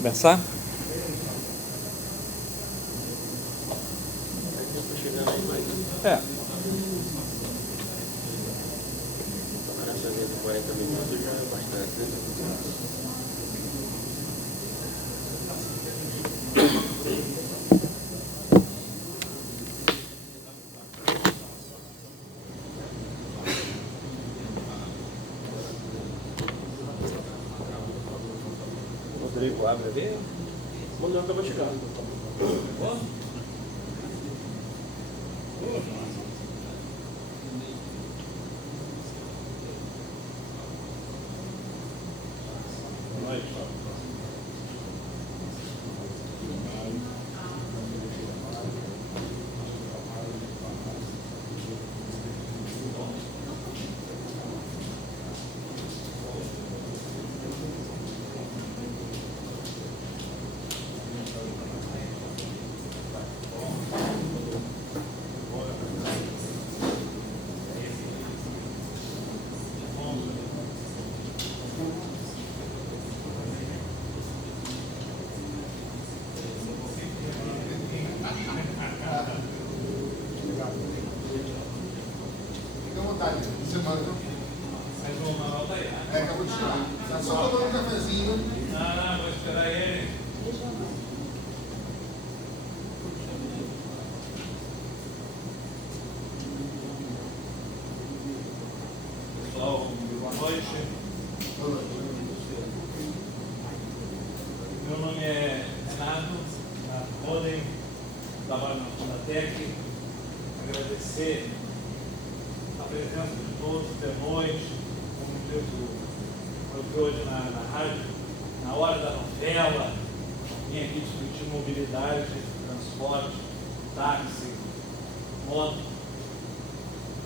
Começar? É. Para fazer 40 minutos já é bastante, né? Rodrigo, abre ali. O Manuel acabou de chegar. Fica à vontade, você manda. Mas o Manuel tá aí, né? Acabou de chegar. Tá só tomando um cafezinho. Não, vou esperar ele. Pessoal, boa noite. Meu nome é Renato Roden, trabalho na Fundatec. Agradecer a presença de todos de noite, como diz eu vi hoje na rádio, na hora da novela, vim aqui discutir mobilidade, transporte, táxi, moto.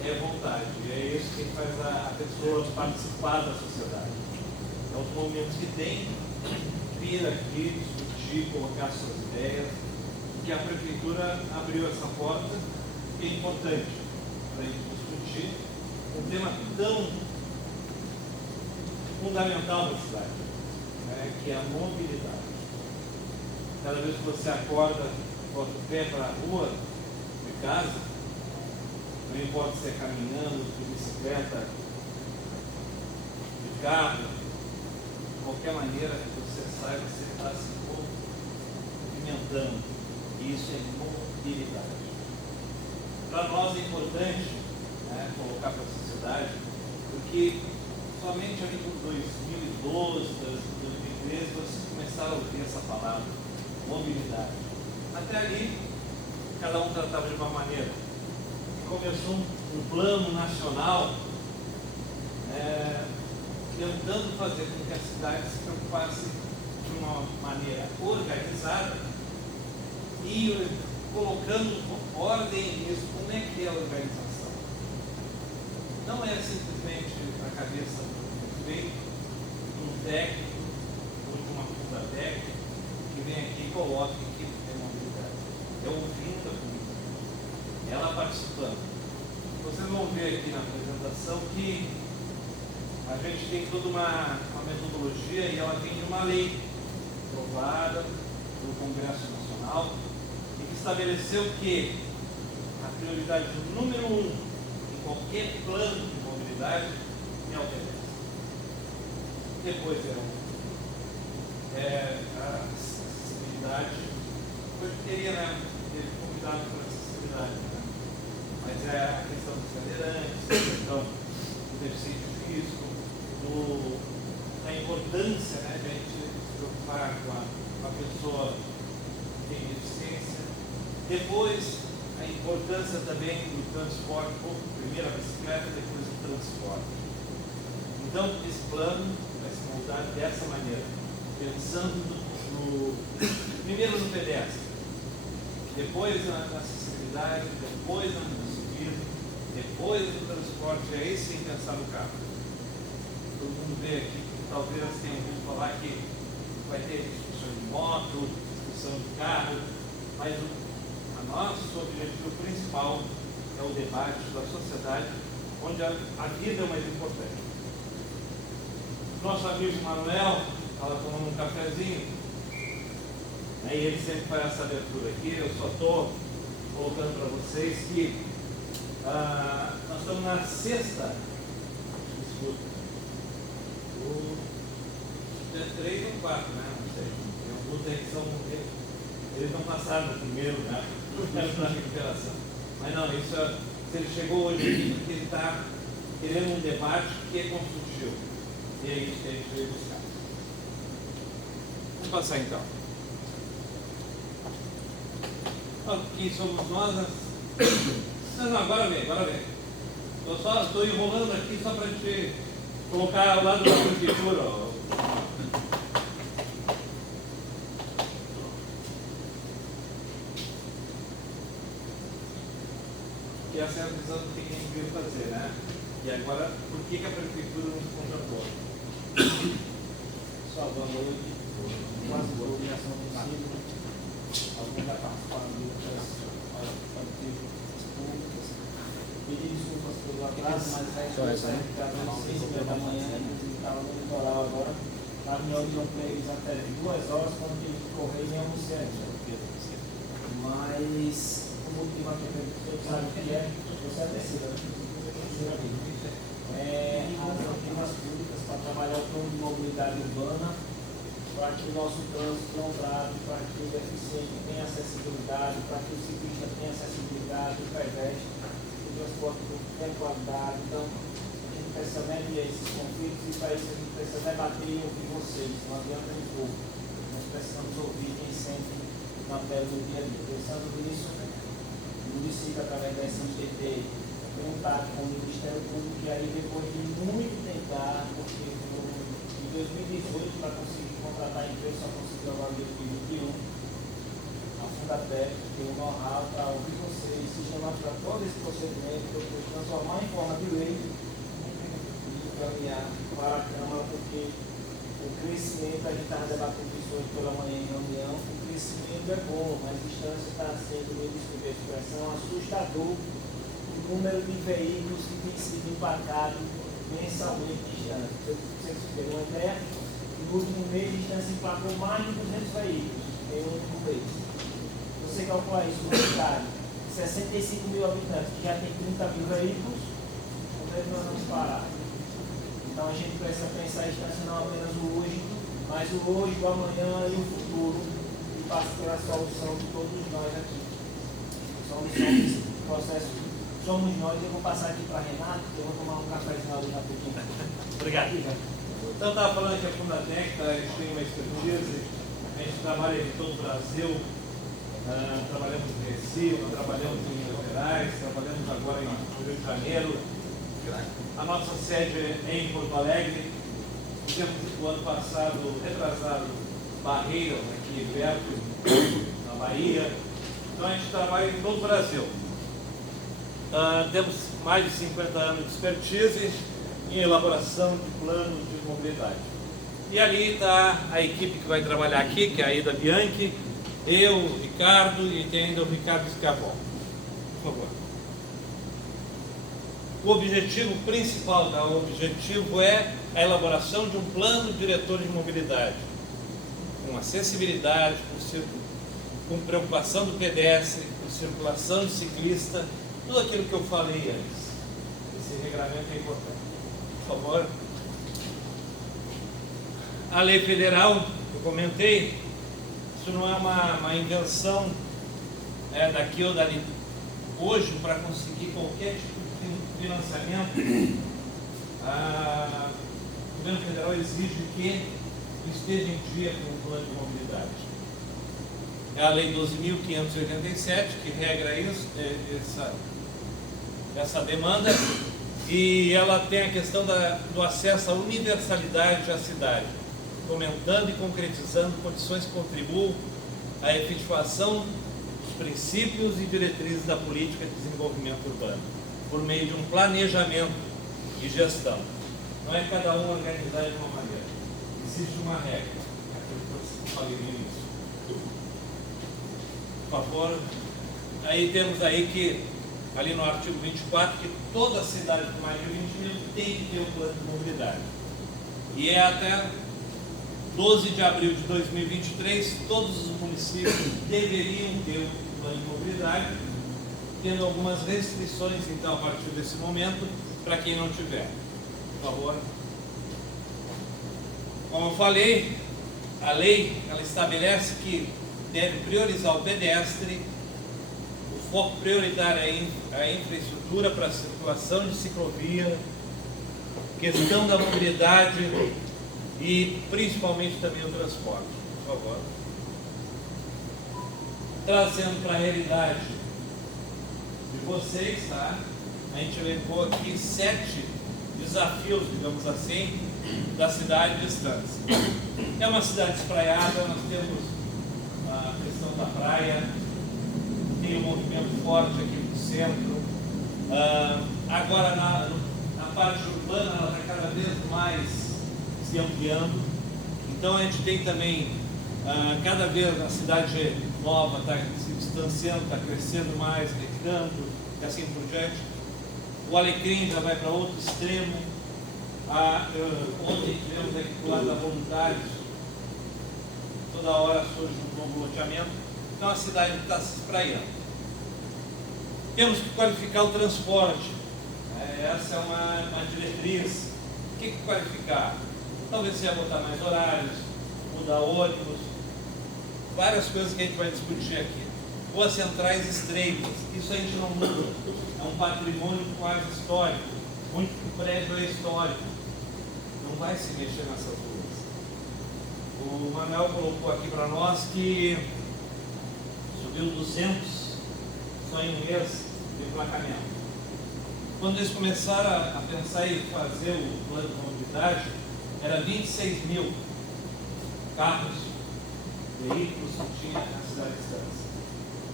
É vontade, é isso que faz a pessoa participar da sociedade. É os momentos que tem vir aqui, discutir, colocar suas ideias, que a prefeitura abriu essa porta, que é importante para a gente discutir um tema tão fundamental da cidade, né, que é a mobilidade. Cada vez que você acorda, bota o pé para a rua de casa, não importa se é caminhando, de bicicleta, de carro, de qualquer maneira que você sai, você está se movimentando. E isso é mobilidade. Para nós é importante, né, colocar para a sociedade, porque somente ali por 2012, 2013, vocês começaram a ouvir essa palavra, mobilidade. Até ali, cada um tratava de uma maneira. Começou um plano nacional tentando fazer com que a cidade se preocupasse de uma maneira organizada e colocando ordem nisso. Como é que é a organização? Não é simplesmente a cabeça do prefeito, de um técnico ou de uma Fundatec que vem aqui e coloca que é mobilidade. É ouvindo a comunidade, ela participando. Vocês vão ver aqui na apresentação que a gente tem toda uma metodologia e ela vem de uma lei aprovada pelo Congresso Nacional e que estabeleceu que a prioridade número 1 em qualquer plano de mobilidade é o pedestre. Depois é a acessibilidade. Eu teria, né, convidado para a acessibilidade, né? Mas é a questão dos cadeirantes, a questão do deficiente físico, da importância, né, de a gente se preocupar com a pessoa que tem deficiência. Depois, a importância também do transporte público, primeiro a bicicleta, depois o transporte. Então, esse plano vai se montar dessa maneira, pensando primeiro no pedestre, depois na acessibilidade, depois no ciclismo, depois no transporte, é isso sem pensar no carro. Todo mundo vê aqui, talvez tenha ouvido falar que vai ter discussão de moto, discussão de carro, mas o nosso objetivo principal é o debate da sociedade, onde a vida é o mais importante. Nosso amigo Manuel estava tomando um cafezinho, E ele sempre faz essa abertura aqui. Eu só estou colocando para vocês que nós estamos na sexta disputa. O 3 ou 4, né? Não sei. Tem alguns aí que são. Eles não passaram no primeiro, né? Na recuperação. Mas não, isso ele chegou hoje aqui porque ele está querendo um debate que é construtivo. E é isso que a gente veio buscar. Vamos passar então. Quem somos nós? Não, agora vem. Estou enrolando aqui só para a gente colocar ao lado da prefeitura. Que essa é a visão do que a gente veio fazer, né? E agora, por que a prefeitura não se contrapõe? Só boa noite, quase boa obrigação possível. Alguém vai participar de outras públicas. Pedir desculpas pelo atraso, mas a gente vai sair de casa às 6h30 da manhã, inclusive estava no litoral agora. A reunião de não fez até 2 horas, quando tive que correr e almoçar. Mas o motivo aqui, você sabe o que é, você é terceira, as alternativas públicas para trabalhar o plano de mobilidade urbana, para que o nosso trânsito não trave, para que o deficiente tenha acessibilidade, para que o ciclista tenha acessibilidade, o pedestre, o transporte público tenha qualidade. Então, a gente precisa mediar esses conflitos e para isso a gente precisa debater e ouvir vocês. Não adianta de pouco. Nós precisamos ouvir quem sente na pele do dia a dia. Pensando nisso, o município, através da SNTT, contato com o Ministério Público, e aí depois de muito tentar, porque em 2018, para conseguir contratar a empresa, só conseguiu agora em 2021, a Fundapec tem um know-how para ouvir vocês, sistematizar todo esse procedimento, depois transformar em forma de lei e encaminhar para a Câmara, porque o crescimento, a gente estava debatendo isso hoje pela manhã em reunião, o crescimento é bom, mas a distância está sendo, me desculpe a expressão, assustador. O número de veículos que tem sido empacado mensalmente distante. Para vocês terem uma ideia, no último mês a distância empacou mais de 200 veículos em um único mês. Você calcula isso no cidade, 65 mil habitantes, que já tem 30 mil veículos, como é que nós vamos parar? Então a gente precisa pensar a distância não apenas o hoje, mas o hoje, o amanhã e o futuro, e passa pela solução de todos nós aqui. Solução desse processo. Somos nós, eu vou passar aqui para Renato, eu vou tomar um cafezinho ali na pouquinho. Obrigado. Então, eu estava falando que a Fundatec, a gente tem uma expertise, a gente trabalha em todo o Brasil, trabalhamos em Recife, trabalhamos em Minas Gerais, trabalhamos agora em Rio de Janeiro. A nossa sede é em Porto Alegre. Fizemos o ano passado, retrasado, Barreiras, aqui perto, na Bahia. Então, a gente trabalha em todo o Brasil. Temos mais de 50 anos de expertise em elaboração de planos de mobilidade. E ali está a equipe que vai trabalhar aqui, que é a Ida Bianchi, eu, o Ricardo e tem ainda o Ricardo Scavon. Por favor. O objetivo principal, o objetivo é a elaboração de um plano diretor de mobilidade, com acessibilidade, com preocupação do pedestre, com circulação de ciclista, tudo aquilo que eu falei antes. Esse regramento é importante. Por favor. A lei federal, eu comentei, isso não é uma invenção daqui ou dali. Hoje, para conseguir qualquer tipo de financiamento, o governo federal exige que esteja em dia com o plano de mobilidade. É a lei 12.587 que regra isso, essa demanda, e ela tem a questão do acesso à universalidade à cidade, fomentando e concretizando condições que contribuam à efetivação dos princípios e diretrizes da política de desenvolvimento urbano, por meio de um planejamento e gestão. Não é cada um organizar de uma maneira. Existe uma regra, aquilo que eu falei no início. Por favor. Aí temos aí que, ali no artigo 24, que toda cidade com mais de 20 mil tem que ter um plano de mobilidade. E é até 12 de abril de 2023, todos os municípios deveriam ter um plano de mobilidade, tendo algumas restrições, então, a partir desse momento, para quem não tiver. Por favor. Como eu falei, a lei, ela estabelece que deve priorizar o pedestre, o foco prioritário é a infraestrutura para a circulação de ciclovia, questão da mobilidade e principalmente também o transporte. Por favor. Trazendo para a realidade de vocês, tá? A gente elencou aqui 7 desafios, digamos assim, da cidade distante. É uma cidade espraiada, nós temos a questão da praia, tem um movimento forte aqui no centro. Agora na parte urbana ela está cada vez mais se ampliando. Então a gente tem também, cada vez a cidade nova está se distanciando, está crescendo mais, recanto, e assim por diante. O Alecrim já vai para outro extremo. Ontem tivemos aqui do lado da Voluntários, toda hora surge um novo loteamento. Então a cidade está se espraiando. Temos que qualificar o transporte. Essa é uma diretriz. O que qualificar? Talvez seja botar mais horários, mudar ônibus, várias coisas que a gente vai discutir aqui. Ruas centrais estreitas, isso a gente não muda. É um patrimônio quase histórico. Muito prédio é histórico. Não vai se mexer nessas ruas. O Manuel colocou aqui para nós que subiu 200 só em um mês de emplacamento. Quando eles começaram a pensar em fazer o plano de mobilidade, era 26 mil carros, veículos que tinha na cidade de Estância.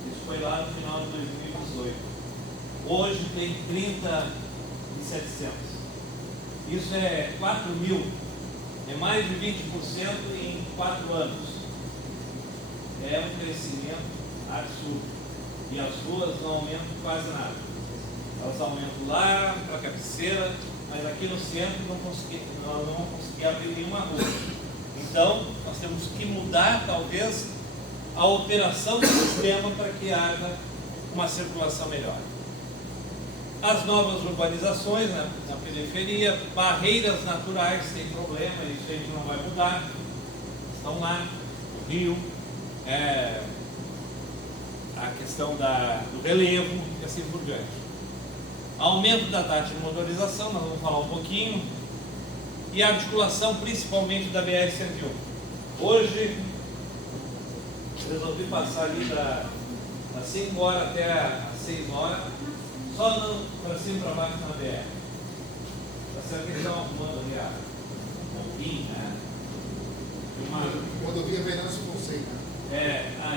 Isso foi lá no final de 2018. Hoje tem 30.700. Isso é 4 mil, é mais de 20% em 4 anos. É um crescimento absurdo. E as ruas não aumentam quase nada. Elas aumentam lá para a cabeceira, mas aqui no centro não vão conseguir abrir nenhuma rua. Então, nós temos que mudar, talvez, a operação do sistema para que haja uma circulação melhor. As novas urbanizações na periferia, barreiras naturais, tem problema, isso a gente não vai mudar, estão lá, no Rio, a questão do relevo e assim por diante. Aumento da taxa de motorização, nós vamos falar um pouquinho, e a articulação principalmente da BR-101. Hoje, resolvi passar ali das 5 horas até as 6 horas, só para cima e para baixo na BR. Está certo que eles estão arrumando ali a Montim, né? Rodovia Venâncio Conceito.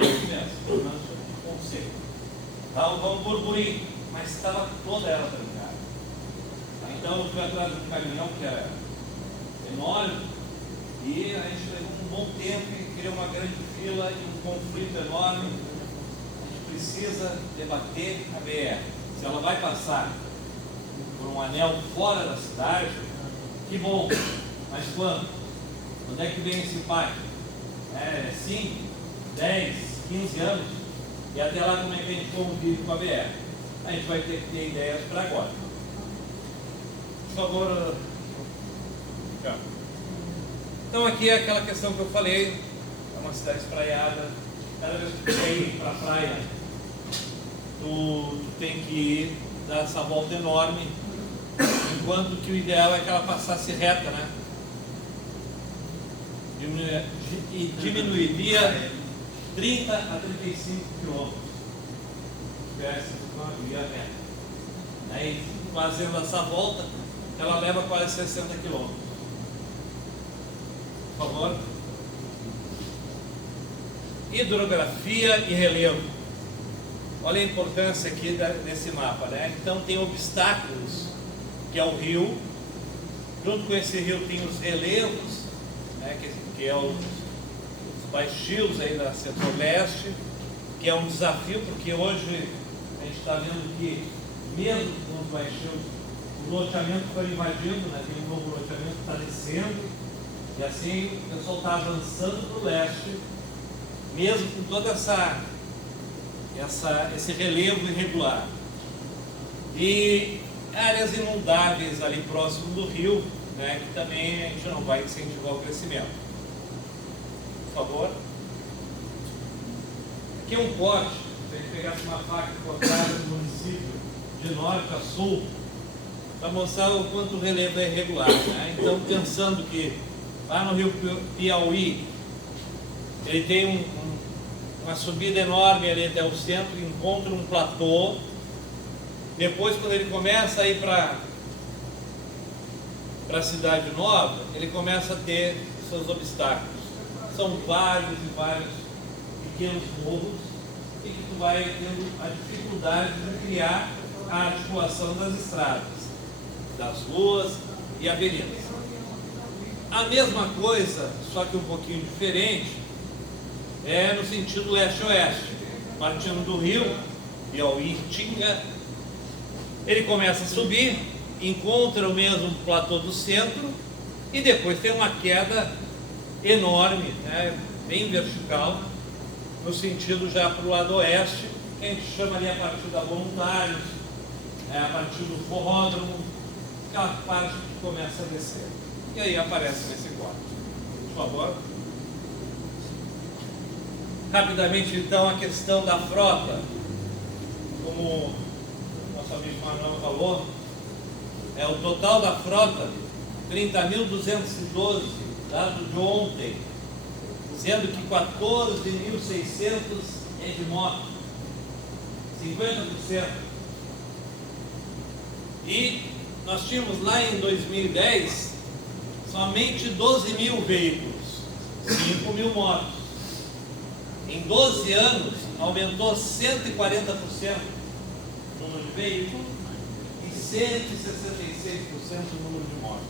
Isso mesmo, Venâncio Conceito. Estava um burburinho, mas estava toda ela trancada. Então eu fui atrás de um caminhão que era enorme e a gente levou um bom tempo e criou uma grande fila e um conflito enorme. A gente precisa debater a BR. Se ela vai passar por um anel fora da cidade, que bom, mas quando? Quando é que vem esse impacto? 5, 10, 15 anos? E até lá como é que a gente convive com a BR? A gente vai ter que ter ideias para agora. Por favor. Então aqui é aquela questão que eu falei, é uma cidade espraiada, cada vez que tu quer ir para a praia, tu tem que dar essa volta enorme, enquanto que o ideal é que ela passasse reta, né? E diminuiria 30 a 35 quilômetros, se tivesse uma via reta. Aí, fazendo essa volta, ela leva quase 60 quilômetros. Por favor. Hidrografia e relevo. Olha a importância aqui desse mapa, né? Então tem obstáculos, que é o rio. Junto com esse rio tem os relevos, né? que é os baixios aí da Centro-Oeste, que é um desafio, porque hoje a gente está vendo que, mesmo com os baixios, o loteamento foi invadindo, né? Tem um novo loteamento que está descendo, e E assim o pessoal está avançando para o leste, mesmo com toda esse relevo irregular. E áreas inundáveis ali próximo do rio, né, que também a gente não vai incentivar o crescimento. Por favor. Aqui é um corte, se a gente pegasse uma faca e cortasse no município de norte a sul, para mostrar o quanto o relevo é irregular, né? Então, pensando que lá no rio Piauí, ele tem uma subida enorme ali até o centro, encontra um platô. Depois, quando ele começa a ir para a Cidade Nova, ele começa a ter seus obstáculos. São vários e vários pequenos morros e que tu vai tendo a dificuldade de criar a articulação das estradas, das ruas e avenidas. A mesma coisa, só que um pouquinho diferente, é no sentido leste-oeste. Partindo do rio Piauí, Tinga, ele começa a subir, encontra o mesmo platô do centro e depois tem uma queda enorme, né, bem vertical, no sentido já para o lado oeste, que a gente chama ali a partir da Voluntários, a partir do Forródromo, aquela parte que começa a descer. E aí aparece nesse quadro. Por favor. Rapidamente, então, a questão da frota. Como o nosso amigo Manuel falou, o total da frota, 30.212, dado de ontem, sendo que 14.600 é de moto, 50%. E nós tínhamos lá em 2010 somente 12 mil veículos, 5 mil motos. Em 12 anos aumentou 140% o número de veículos e 166% o número de motos.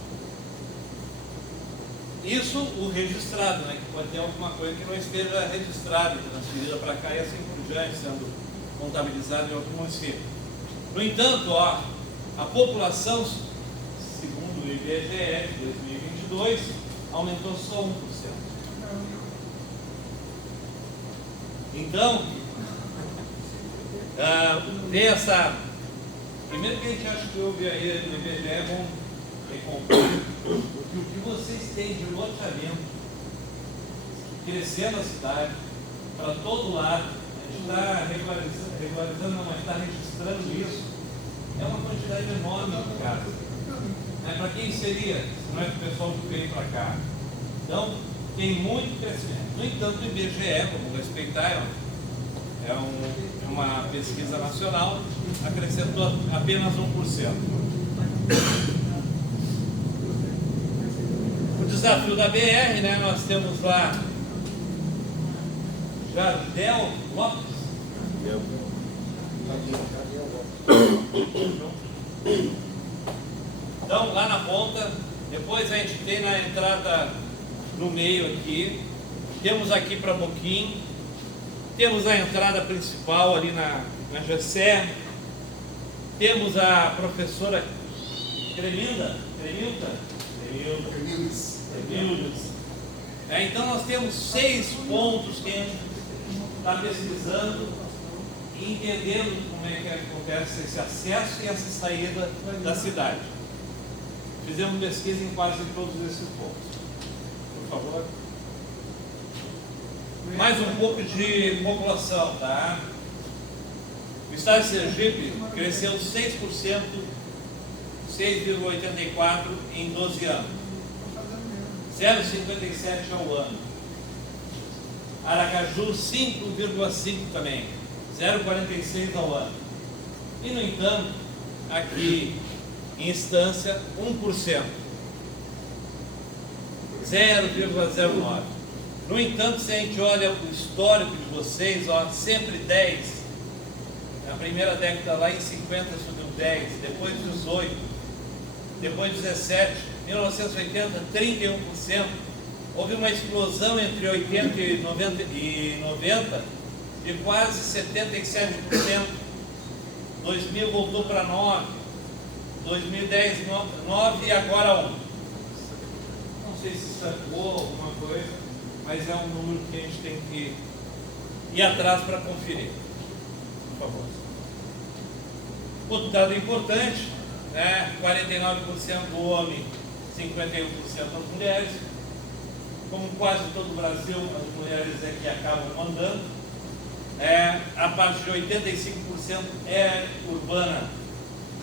Isso o registrado, né, que pode ter alguma coisa que não esteja registrada, transferida para cá e assim por diante, sendo contabilizado em outro município. No entanto, a população, segundo o IBGE de 2022, aumentou só 1%. Então, primeiro que a gente acha que houve aí no IBGE é bom recompor, porque o que vocês têm de loteamento crescendo a cidade para todo lado, a gente está regularizando, não, mas está registrando isso, é uma quantidade enorme de casas. Para quem seria, se não é para o pessoal que veio para cá? Então, tem muito crescimento. No entanto, o IBGE, vamos respeitar, é uma pesquisa nacional, acrescentou apenas 1%. O desafio da BR, né, nós temos lá Jardel Lopes. Então, lá na ponta, depois a gente tem na entrada no meio aqui, temos aqui para Boquim, temos a entrada principal ali na Gessé, temos a professora Cremilda. Então nós temos 6 pontos que a gente está pesquisando e entendendo como é que acontece esse acesso e essa saída da cidade. Fizemos pesquisa em quase todos esses pontos. Por favor. Mais um pouco de população, tá? O estado de Sergipe cresceu 6%, 6,84% em 12 anos. 0,57% ao ano. Aracaju, 5,5% também. 0,46% ao ano. E, no entanto, aqui em Estância, 1%. 0,09%. No entanto, se a gente olha o histórico de vocês, sempre 10. Na primeira década lá em 50 subiu 10, depois 18, depois 17, 1980, 31%. Houve uma explosão entre 80 e 90 de quase 77%. 2000 voltou para 9, 2010 9 e agora 1. Então sei se estancou alguma coisa, mas é um número que a gente tem que ir atrás para conferir. Por favor. Outro dado importante, né? 49% do homem, 51% das mulheres. Como quase todo o Brasil, as mulheres é que acabam mandando. A parte de 85% é urbana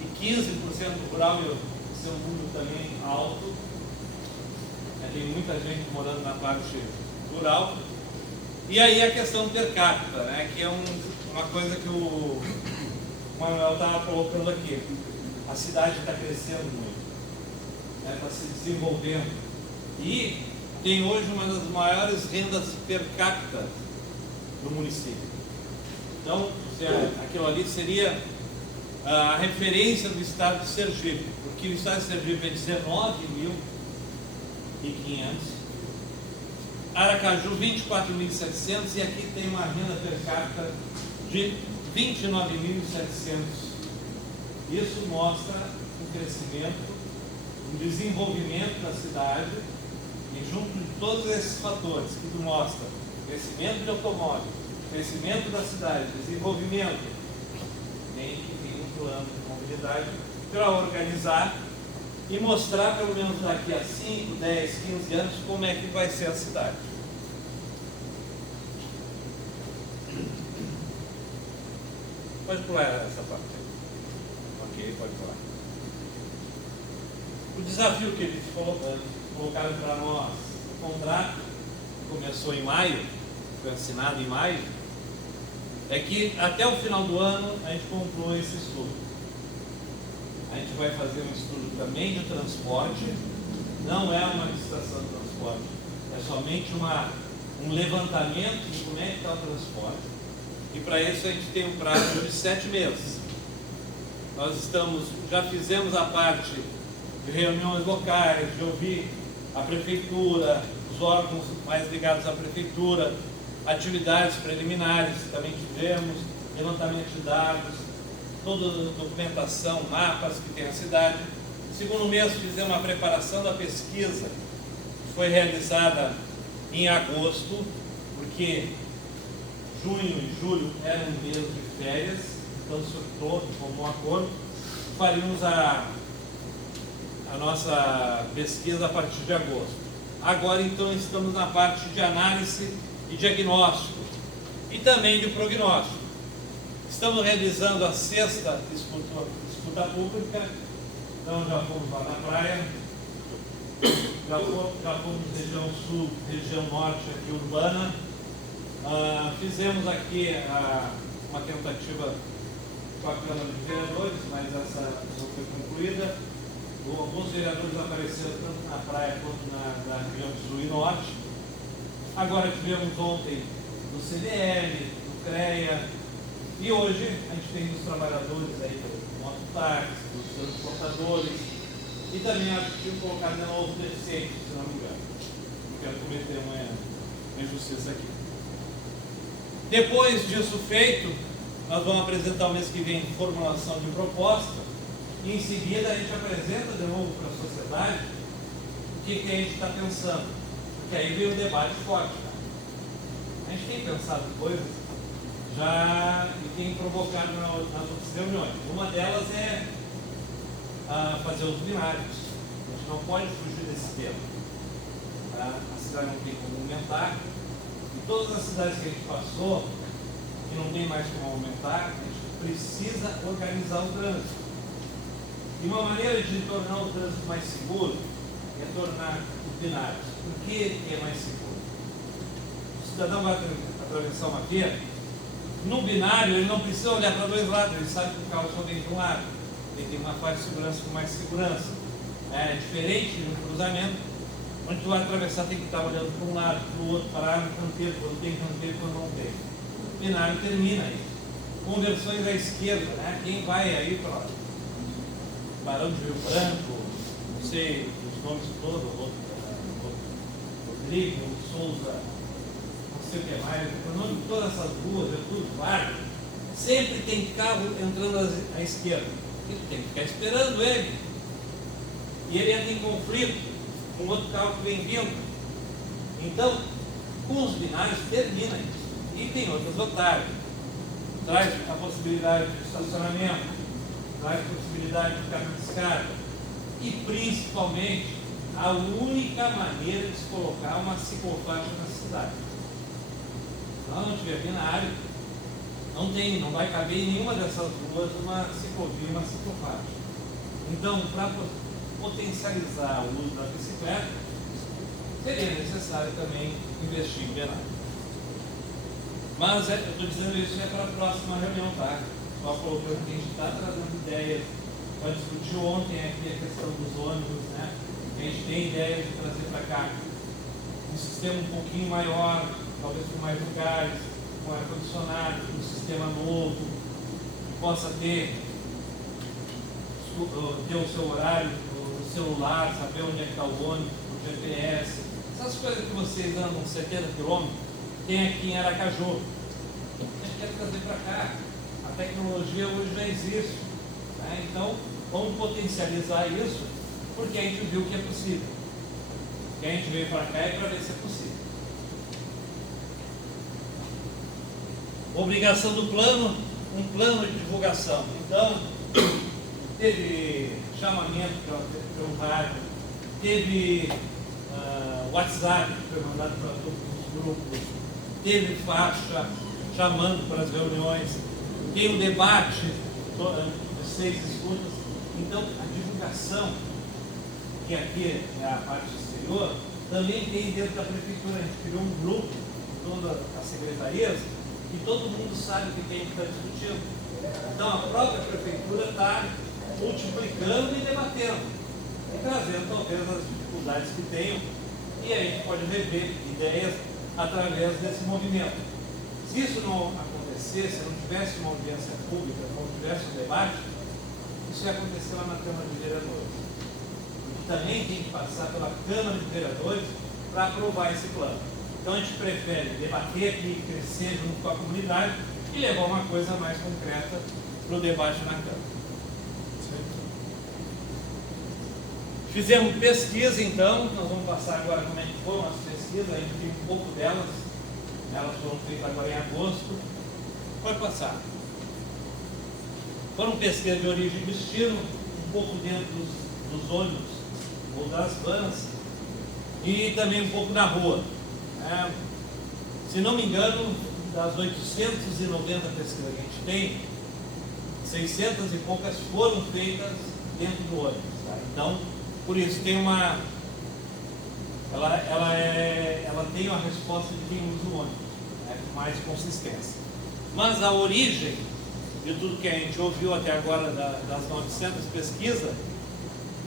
e 15% rural, esse é um número também alto. Tem muita gente morando na parte rural. E aí a questão per capita, né, que é uma coisa que o Manuel estava colocando aqui. A cidade está crescendo muito, está se desenvolvendo. E tem hoje uma das maiores rendas per capita do município. Então, aquilo ali seria a referência do estado de Sergipe, porque o estado de Sergipe é 19.500, Aracaju 24.700 e aqui tem uma renda per capita de 29.700. Isso mostra um crescimento, um desenvolvimento da cidade e junto de todos esses fatores que tu mostra, crescimento de automóvel, crescimento da cidade, desenvolvimento, tem um plano de mobilidade para organizar e mostrar pelo menos daqui a 5, 10, 15 anos como é que vai ser a cidade. Pode pular essa parte. Ok, pode pular. O desafio que eles colocaram para nós, o contrato começou em maio, foi assinado em maio, é que até o final do ano a gente conclui esse estudo. A gente vai fazer um estudo também de transporte, não é uma licitação de transporte, é somente um levantamento de como é que está o transporte. E para isso a gente tem um prazo de 7 meses. Nós já fizemos a parte de reuniões locais, de ouvir a prefeitura, os órgãos mais ligados à prefeitura, atividades preliminares também tivemos, levantamento de dados, toda a documentação, mapas que tem a cidade. No segundo mês fizemos a preparação da pesquisa, que foi realizada em agosto, porque junho e julho eram um mês de férias, então surtou como um acordo, faríamos a nossa pesquisa a partir de agosto. Agora então estamos na parte de análise e diagnóstico e também de prognóstico. Estamos realizando a 6ª disputa pública, então já fomos lá na praia, já fomos região sul, região norte aqui urbana, fizemos aqui uma tentativa com a Câmara de Vereadores, mas essa não foi concluída. Alguns vereadores apareceram tanto na praia quanto na região sul e norte. Agora tivemos ontem no CDL, no CREA, e hoje a gente tem os trabalhadores aí do mototáxi, dos transportadores, e também acho que tinha colocado na novo deficiente, se não me engano. Não quero cometer uma injustiça aqui. Depois disso feito, nós vamos apresentar o mês que vem formulação de proposta, e em seguida a gente apresenta de novo para a sociedade o que a gente está pensando. Porque aí vem um debate forte. Né? A gente tem pensado coisas já e tem provocado nas outras reuniões. Uma delas é fazer os binários. A gente não pode fugir desse tema. A cidade não tem como aumentar. E todas as cidades que a gente passou, que não tem mais como aumentar, a gente precisa organizar o trânsito. E uma maneira de tornar o trânsito mais seguro é tornar os binários. Por que é mais seguro? O cidadão vai atravessar uma via, no binário ele não precisa olhar para dois lados, ele sabe que o carro só vem de um lado. Ele tem uma faixa de segurança com mais segurança. É diferente de um cruzamento, onde tu vai atravessar tem que estar olhando para um lado, para o outro, parar no canteiro, quando tem canteiro, quando não tem. O binário termina aí. Conversões à esquerda, né? Quem vai aí para Barão de Rio Branco, não sei os nomes todos, Rodrigo, Souza, não sei o que mais, o nome de todas essas ruas, é tudo vago. Sempre tem carro entrando à esquerda. Tem que ficar esperando ele. E ele entra em conflito um outro carro que vem vindo. Então, com os binários termina isso. E tem outras vantagens. Traz a possibilidade de estacionamento, traz a possibilidade de carga de descarga e principalmente a única maneira de se colocar uma ciclofaixa na cidade. Se ela não estiver binário, não vai caber em nenhuma dessas ruas uma ciclovia e uma ciclofaixa. Então, para potencializar o uso da bicicleta, seria necessário também investir em binário. Mas eu estou dizendo isso para a próxima reunião, tá? Só colocando que a gente está trazendo ideias. Nós discutiu ontem aqui a questão dos ônibus, né? A gente tem ideia de trazer para cá um sistema um pouquinho maior, talvez com mais lugares, com ar-condicionado, um sistema novo, que possa ter o seu horário, o celular, saber onde é que está o ônibus, o GPS, essas coisas que vocês andam 70 km, tem aqui em Aracaju. A gente quer trazer para cá. A tecnologia hoje já existe. Né? Então, vamos potencializar isso, porque a gente viu que é possível. O que a gente veio para cá é para ver se é possível. Obrigação do plano, um plano de divulgação. Então, teve chamamento pelo rádio, teve WhatsApp que foi mandado para todos os grupos, teve faixa chamando para as reuniões, tem um debate de 6 escutas. Então, a divulgação, que aqui é a parte exterior, também tem dentro da prefeitura. A gente criou um grupo, todas as secretarias, e todo mundo sabe o que a gente está discutindo. Então, a própria prefeitura está multiplicando e debatendo, e trazendo talvez as dificuldades que tenham, e a gente pode rever ideias através desse movimento. Se isso não acontecesse, se não tivesse uma audiência pública, não tivesse um debate, isso ia acontecer lá na Câmara de Vereadores. E também tem que passar pela Câmara de Vereadores para aprovar esse plano. Então a gente prefere debater aqui, crescer junto com a comunidade e levar uma coisa mais concreta para o debate na Câmara. Fizemos pesquisa, então, nós vamos passar agora como é que foram as pesquisas, a gente tem um pouco delas, elas foram feitas agora em agosto. Pode passar. Foram pesquisas de origem e destino, um pouco dentro dos ônibus ou das vans, e também um pouco na rua. Se não me engano, das 890 pesquisas que a gente tem, 600 e poucas foram feitas dentro do ônibus. Tá? Então, por isso tem uma... Ela tem uma resposta de quem usa o ônibus, né, com mais consistência. Mas a origem de tudo que a gente ouviu até agora das 900 pesquisas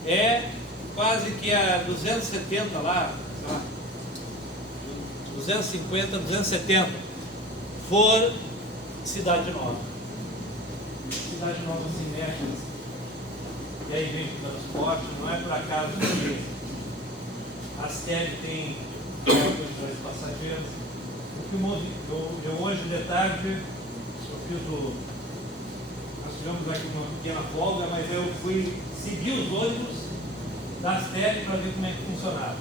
é quase que a 270 lá, sei lá, 250, 270 for Cidade Nova. Cidade Nova se mexe, e aí vem o transporte, não é por acaso que a Asteg tem condições passageiras. Eu hoje de tarde, nós tivemos aqui uma pequena folga, mas eu fui seguir os ônibus da Asteg para ver como é que funcionava.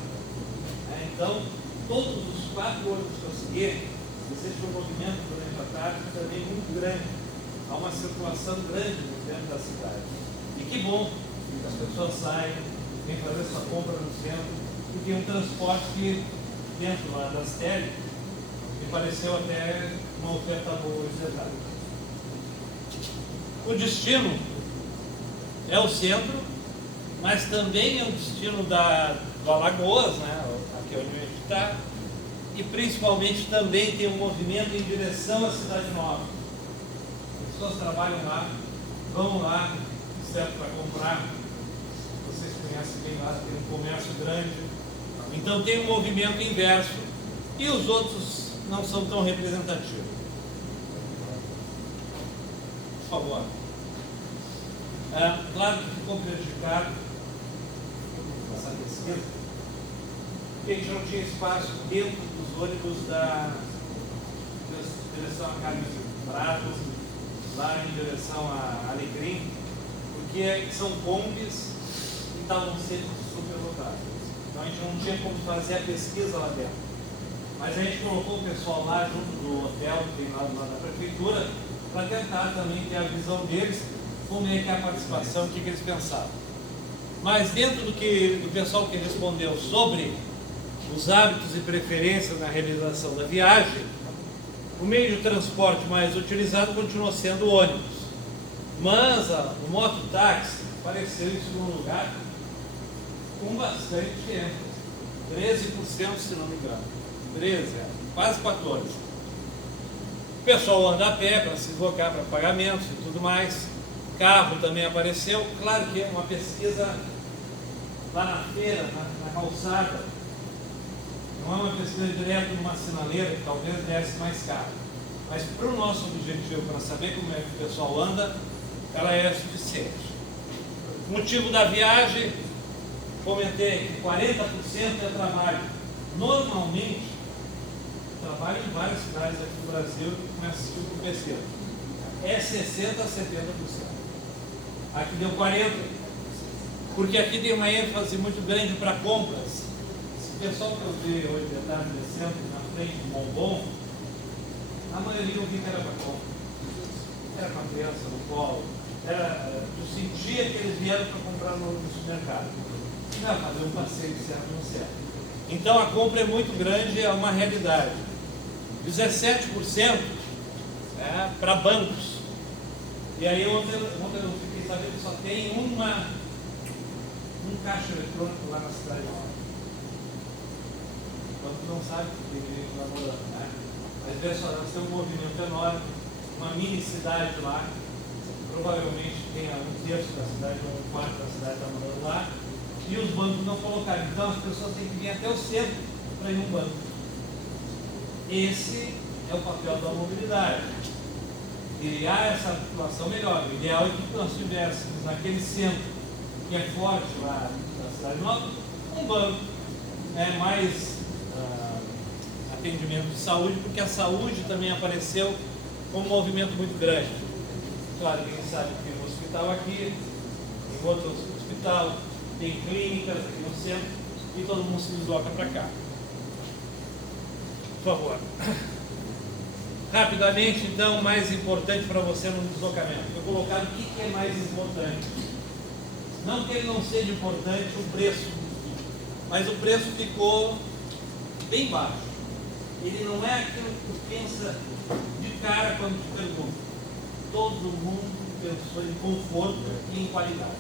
Então, todos os 4 ônibus que eu segui, existe um movimento durante a tarde também muito grande. Há uma circulação grande dentro da cidade. E que bom que as pessoas saem, vêm fazer sua compra no centro, e tem um transporte que, dentro lá das Asteg, me pareceu até uma oferta boa e executada. O destino é o centro, mas também é o destino do Alagoas, né? Aqui é onde a gente está, e principalmente também tem um movimento em direção à Cidade Nova. As pessoas trabalham lá, vão lá, certo, para comprar. Vocês conhecem bem lá, tem um comércio grande. Então tem um movimento inverso e os outros não são tão representativos. Por favor. Claro que ficou prejudicado essa pesquisa, porque a gente não tinha espaço dentro dos ônibus da direção a Carlos Prados, lá em direção a Alecrim, porque são combis e estavam sempre superlotados. Então a gente tinha como fazer a pesquisa lá dentro. Mas a gente colocou o pessoal lá junto do hotel, que tem lá do lado da prefeitura, para tentar também ter a visão deles, como é que é a participação, o que eles pensavam. Mas dentro do pessoal que respondeu sobre os hábitos e preferências na realização da viagem, o meio de transporte mais utilizado continuou sendo o ônibus. Mas o mototáxi apareceu em segundo lugar com bastante ênfase. 13%, se não me engano. 13, quase 14%. O pessoal anda a pé para se deslocar para pagamentos e tudo mais. Carro também apareceu. Claro que é uma pesquisa lá na feira, na calçada. Não é uma pesquisa direta numa sinaleira que talvez desse mais caro. Mas para o nosso objetivo, para saber como é que o pessoal anda, ela é suficiente. O motivo da viagem, comentei que 40% é trabalho. Normalmente, trabalho em várias cidades aqui no Brasil que começa esse tipo de pesquisa. É 60% a 70%. Aqui deu 40%. Porque aqui tem uma ênfase muito grande para compras. O pessoal que eu vi hoje de tarde descendo na frente do Bombom, a maioria eu vi que era para compra. Era para criança no colo. Eu sentia que eles vieram para comprar no supermercado. Não, fazer um passeio de certo no certo. Então a compra é muito grande, é uma realidade. 17% é para bancos. E aí ontem eu fiquei sabendo que só tem um caixa eletrônico lá na cidade. Quando não sabe que tem gente namorando, né? Mas veja só, nós temos um movimento enorme, uma mini cidade lá, provavelmente tem um terço da cidade, ou um quarto da cidade está morando lá, e os bancos não colocaram. Então as pessoas têm que vir até o centro para ir num banco. Esse é o papel da mobilidade. Criar essa situação melhor. O ideal é que nós tivéssemos naquele centro, que é forte lá na cidade nova, um banco, né, mais atendimento de saúde, porque a saúde também apareceu como um movimento muito grande. Claro, quem sabe que tem um hospital aqui, tem outro hospital, tem clínicas aqui no centro, e todo mundo se desloca para cá. Por favor. Rapidamente, então, o mais importante para você no deslocamento. Eu vou colocar o que é mais importante. Não que ele não seja importante o preço, mas o preço ficou bem baixo. Ele não é aquilo que tu pensa de cara quando te pergunta. Todo mundo pensou em conforto e em qualidade.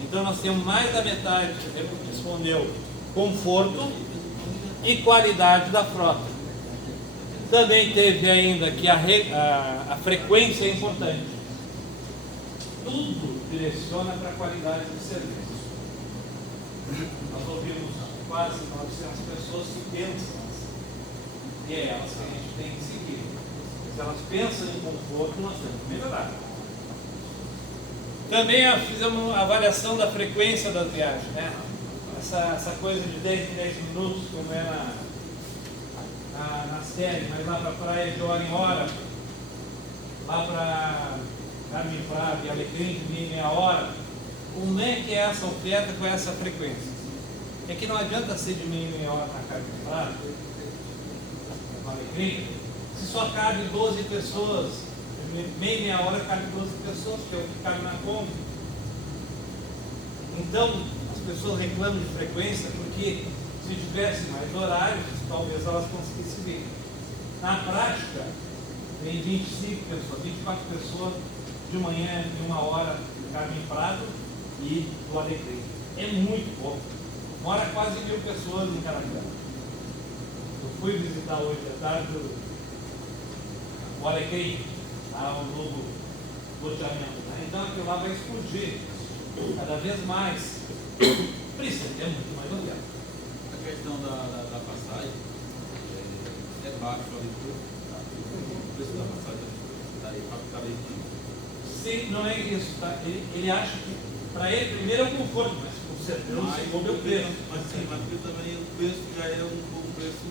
Então nós temos mais da metade que respondeu conforto e qualidade da frota. Também teve ainda que a frequência é importante. Tudo direciona para a qualidade do serviço. Nós ouvimos quase 900 pessoas que pensam assim. E é elas que a gente tem que seguir. Se elas pensam em conforto, nós temos que melhorar. Também fizemos a avaliação da frequência das viagens, né? Essa coisa de 10 em 10 minutos, como é na série, mas lá para a praia de hora em hora, lá para Carmen Prado e Alecrim de meia hora. Como é que é essa oferta com essa frequência? É que não adianta ser de meia hora na Carmen Prado, no Alecrim, se só cabe 12 pessoas, meia hora cabe 12 pessoas, que é o que cabe na Kombi. Então, as pessoas reclamam de frequência porque se tivesse mais horários, talvez elas conseguissem vir. Na prática, tem 25 pessoas, 24 pessoas de manhã em uma hora Carmen Prado e do Alecrim. É muito pouco. Mora quase 1000 pessoas em Caraguá. Eu fui visitar hoje à tarde o Alecrim, lá um novo loteamento. Né? Então aquilo lá vai explodir cada vez mais. Precisa ter muito mais hotel. A questão da passagem é baixo ali, o preço da passagem está aí. Sim, não é isso, tá? Ele acha que para ele primeiro é o conforto, mas com certeza o segundo é o preço. Mas sim, mas também o preço já é um preço